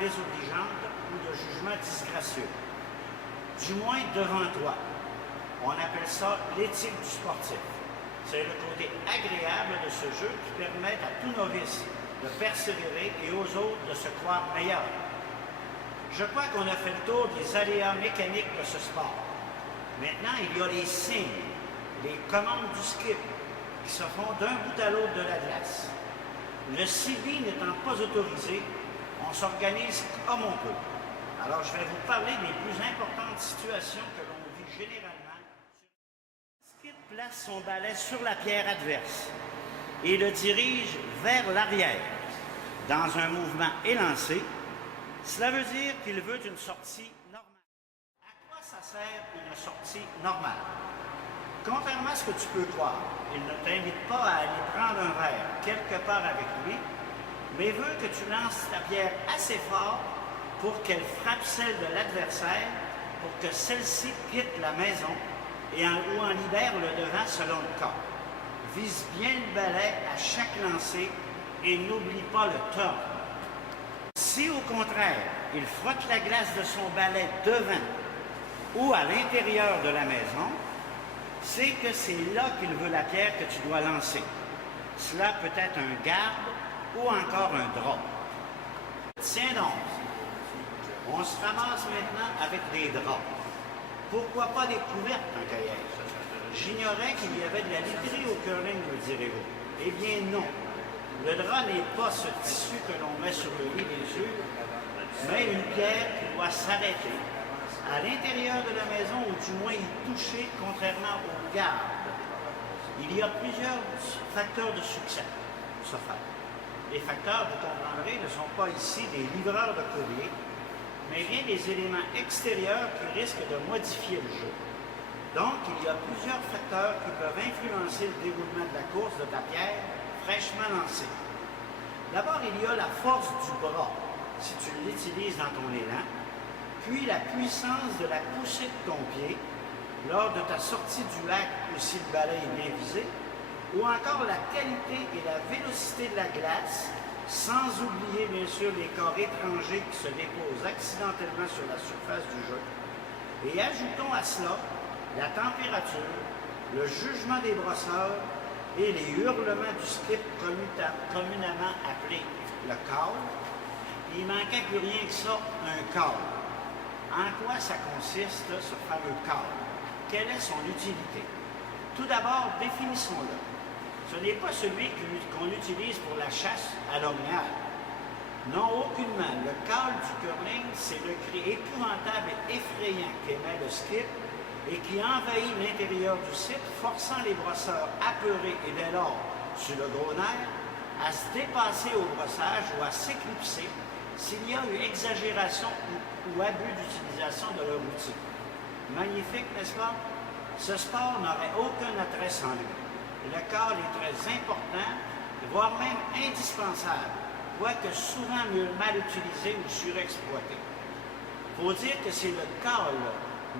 désobligeante ou de jugement disgracieux. Du moins devant toi. On appelle ça l'éthique du sportif. C'est le côté agréable de ce jeu qui permet à tout novice de persévérer et aux autres de se croire meilleurs. Je crois qu'on a fait le tour des aléas mécaniques de ce sport. Maintenant, il y a les signes, les commandes du skip qui se font d'un bout à l'autre de la glace. Le CB n'étant pas autorisé, on s'organise comme on peut. Alors, je vais vous parler des plus importantes situations que l'on vit généralement. Le skip place son balai sur la pierre adverse et le dirige vers l'arrière. Dans un mouvement élancé, cela veut dire qu'il veut une sortie normale. À quoi ça sert une sortie normale? Contrairement à ce que tu peux croire, il ne t'invite pas à aller prendre un verre quelque part avec lui, mais veut que tu lances ta pierre assez fort pour qu'elle frappe celle de l'adversaire, pour que celle-ci quitte la maison ou en libère le devant selon le cas. Vise bien le balai à chaque lancer et n'oublie pas le turn. Si au contraire, il frotte la glace de son balai devant ou à l'intérieur de la maison, c'est que c'est là qu'il veut la pierre que tu dois lancer. Cela peut être un garde ou encore un drap. Tiens donc, on se ramasse maintenant avec des draps. Pourquoi pas des couvertes, un cahier? J'ignorais qu'il y avait de la literie au curling, me direz-vous. Eh bien non. Le drap n'est pas ce tissu que l'on met sur le lit des yeux, mais une pierre qui doit s'arrêter à l'intérieur de la maison ou du moins y toucher, contrairement aux gardes. Il y a plusieurs facteurs de succès pour ce faire. Les facteurs, vous comprendrez, ne sont pas ici des livreurs de courrier, mais bien des éléments extérieurs qui risquent de modifier le jeu. Donc, il y a plusieurs facteurs qui peuvent influencer le déroulement de la course de ta pierre fraîchement lancée. D'abord, il y a la force du bras, si tu l'utilises dans ton élan, puis la puissance de la poussée de ton pied lors de ta sortie du lac ou si le balai est bien visé, ou encore la qualité et la vélocité de la glace, sans oublier bien sûr les corps étrangers qui se déposent accidentellement sur la surface du jeu. Et ajoutons à cela la température, le jugement des brosseurs et les hurlements du skip communément appelé le call. Il manquait plus rien que ça, un call. En quoi ça consiste, ce fameux call? Quelle est son utilité? Tout d'abord, définissons-le. Ce n'est pas celui qu'on utilise pour la chasse à l'orignal. Non, aucunement. Le call du curling, c'est le cri épouvantable et effrayant qu'émet le skip et qui envahit l'intérieur du site, forçant les brosseurs apeurés et dès lors sur le gros nerf à se dépasser au brossage ou à s'éclipser s'il y a eu exagération ou abus d'utilisation de leur outil. Magnifique, n'est-ce pas? Ce sport n'aurait aucun attrait sans lui. Le call est très important, voire même indispensable, quoique souvent mal utilisé ou surexploité. Il faut dire que c'est le call,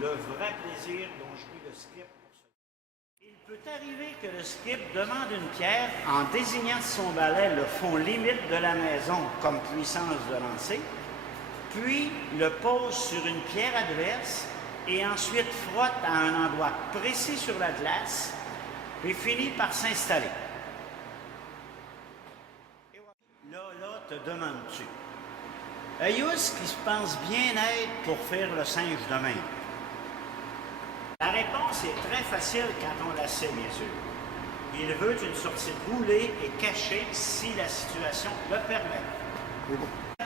le vrai plaisir dont jouit le skip pour ce. Il peut arriver que le skip demande une pierre en désignant son balai le fond limite de la maison comme puissance de lancer, puis le pose sur une pierre adverse et ensuite frotte à un endroit précis sur la glace, puis finit par s'installer. Là, te demandes-tu, Ayus qui se pense bien être pour faire le singe demain? La réponse est très facile quand on la sait, bien sûr. Il veut une sortie roulée et cachée si la situation le permet.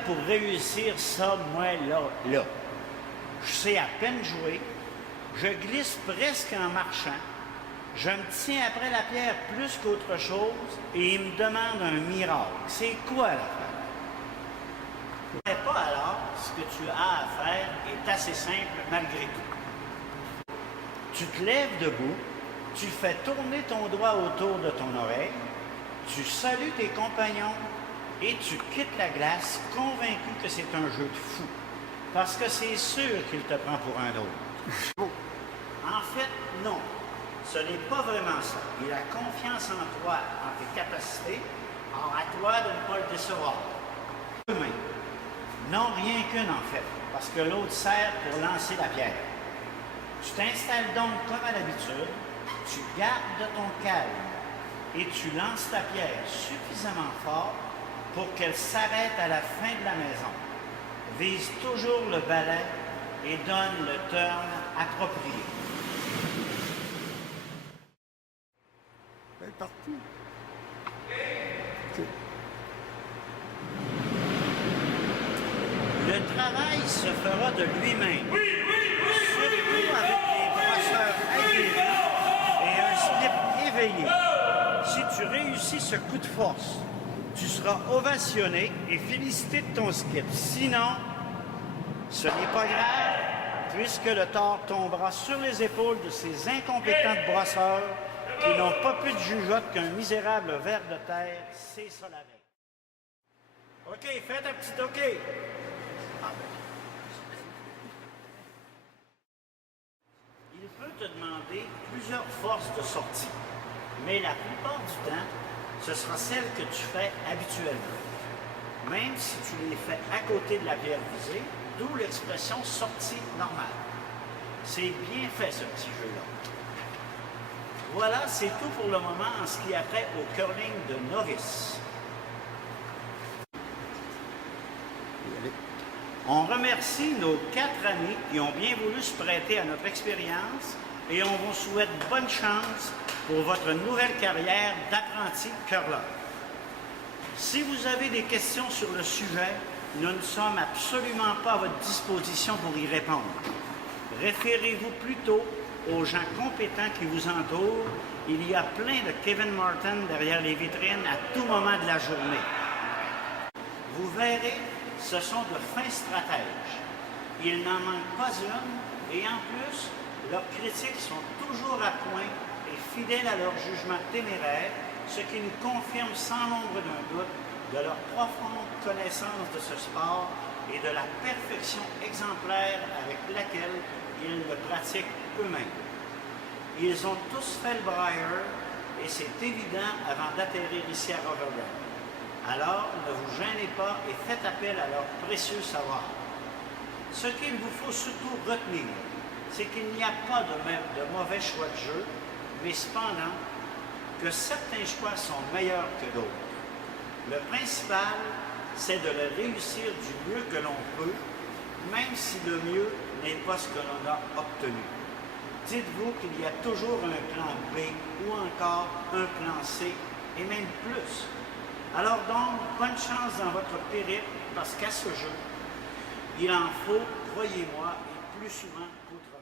Pour réussir ça, moi, là, je sais à peine jouer, je glisse presque en marchant, je me tiens après la pierre plus qu'autre chose et il me demande un miracle. C'est quoi l'affaire? Pas alors, ce que tu as à faire est assez simple malgré tout. Tu te lèves debout, tu fais tourner ton doigt autour de ton oreille, tu salues tes compagnons et tu quittes la glace convaincu que c'est un jeu de fou. Parce que c'est sûr qu'il te prend pour un autre. En fait, non. Ce n'est pas vraiment ça. Il a confiance en toi, en tes capacités. Or, à toi de ne pas le décevoir. Non, rien qu'une en fait, parce que l'autre sert pour lancer la pierre. Tu t'installes donc comme à l'habitude, tu gardes ton calme et tu lances ta pierre suffisamment fort pour qu'elle s'arrête à la fin de la maison. Vise toujours le balai et donne le turn approprié. Elle est partie. Ok. Le travail se fera de lui-même, surtout avec des brosseurs aguerris et un slip éveillé. Si tu réussis ce coup de force, tu seras ovationné et félicité de ton skip. Sinon, ce n'est pas grave, puisque le tort tombera sur les épaules de ces incompétents brosseurs qui n'ont pas plus de jugeote qu'un misérable ver de terre, c'est ça la règle. OK, fais ta petite OK. Il peut te demander plusieurs forces de sortie, mais la plupart du temps, ce sera celle que tu fais habituellement, même si tu les fais à côté de la pierre visée, d'où l'expression sortie normale. C'est bien fait ce petit jeu-là. Voilà, c'est tout pour le moment en ce qui a trait au curling de novice. On remercie nos 4 amis qui ont bien voulu se prêter à notre expérience et on vous souhaite bonne chance pour votre nouvelle carrière d'apprenti curleur. Si vous avez des questions sur le sujet, nous ne sommes absolument pas à votre disposition pour y répondre. Référez-vous plutôt aux gens compétents qui vous entourent. Il y a plein de Kevin Martin derrière les vitrines à tout moment de la journée. Vous verrez, ce sont de fins stratèges. Il n'en manque pas une et en plus, leurs critiques sont toujours à point et fidèles à leur jugement téméraire, ce qui nous confirme sans l'ombre d'un doute de leur profonde connaissance de ce sport et de la perfection exemplaire avec laquelle ils le pratiquent eux-mêmes. Ils ont tous fait le Brier et c'est évident avant d'atterrir ici à Rotterdam. Alors, ne vous gênez pas et faites appel à leur précieux savoir. Ce qu'il vous faut surtout retenir, c'est qu'il n'y a pas de mauvais choix de jeu, mais cependant que certains choix sont meilleurs que d'autres. Le principal, c'est de le réussir du mieux que l'on peut, même si le mieux n'est pas ce que l'on a obtenu. Dites-vous qu'il y a toujours un plan B ou encore un plan C, et même plus. Alors donc, bonne chance dans votre périple, parce qu'à ce jeu, il en faut, croyez-moi, et plus souvent qu'autrement.